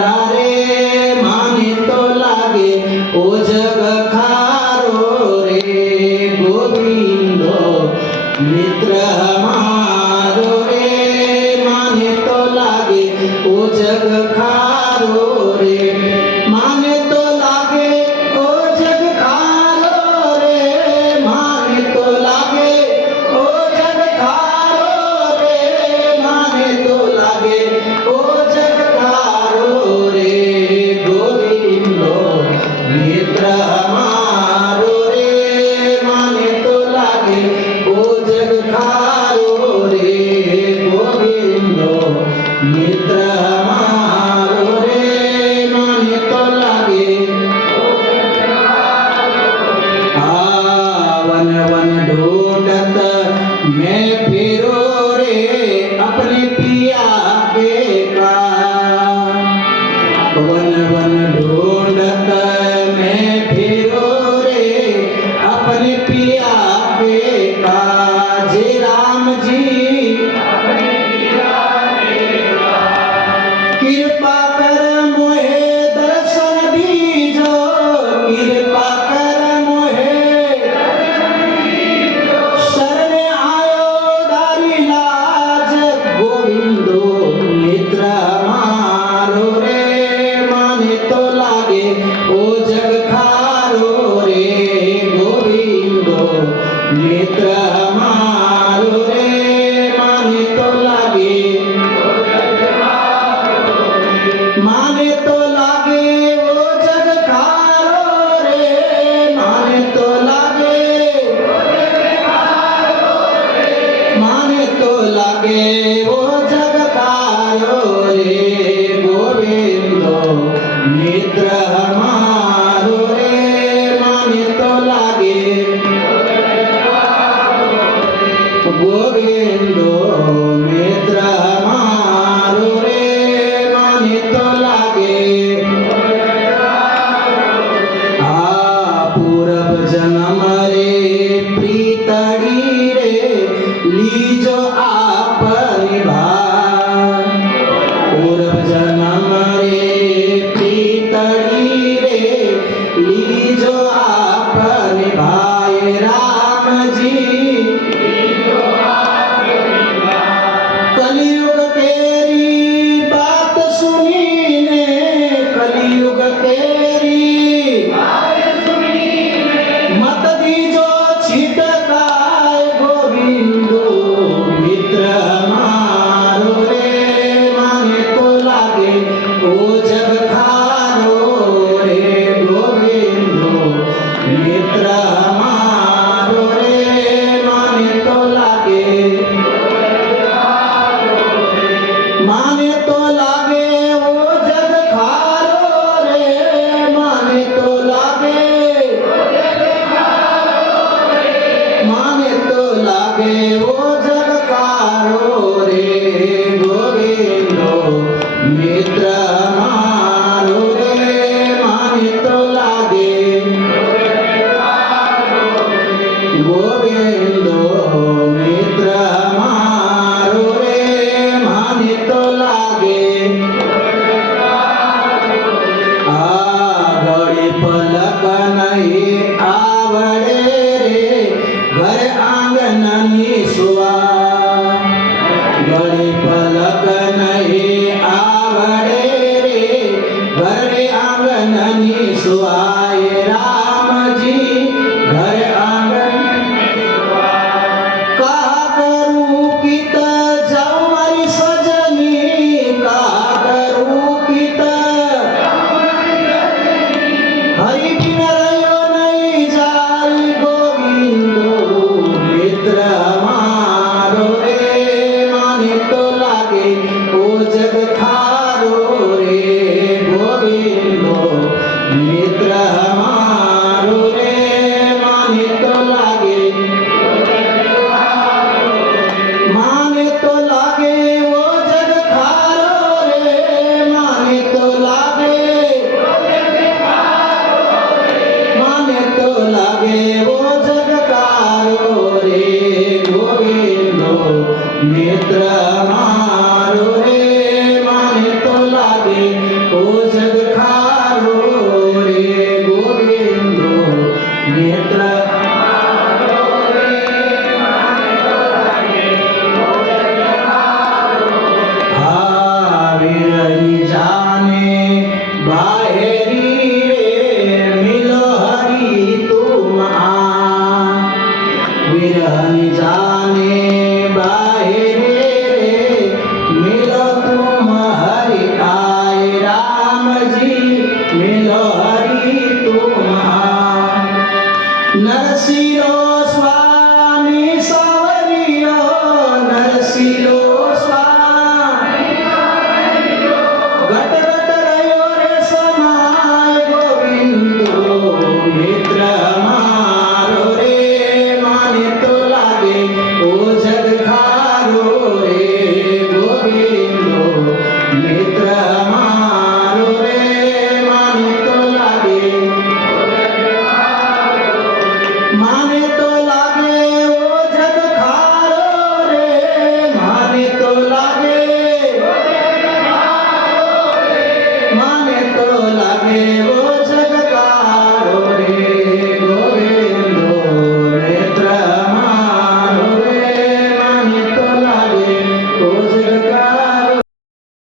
रे माने तो लागे ओ जग खारो रे गोविंदो मित्र हमारो रे माने तो लागे ओ जग खारो रे माने तो लागे ओ जग खारो रे माने तो लागे ओ जग खारो रे माने तो लागे ओ जग खारो रे गोविंदो मित्र हमारो रे माने तो लागे ओ जग खारो रे गोविंदो मित्र हमारो रे माने तो लागे वन वन ढूंढत मैं फिरो रे अपने पिया के का वन वन ढूंढत मैं फिरो रे अपने पिया के का जे राम जी कृपा कर मोहे दर्शन दीजो कृपा कर मोहे शरण आयो दारी लाज गोविंदो मित्र हमारो रे माने तो लागे ओ जग खारो रे गोविंदो मित्र हमारो रे माने तो लागे माने तो लागे वो जग खारो रे माने तो लागे माने तो लागे वो जग खारो रे गोविंदो मित्र हमारो रे माने तो लागे गोविंदो मित्र हमारो रे माने तो लागे લાગે વો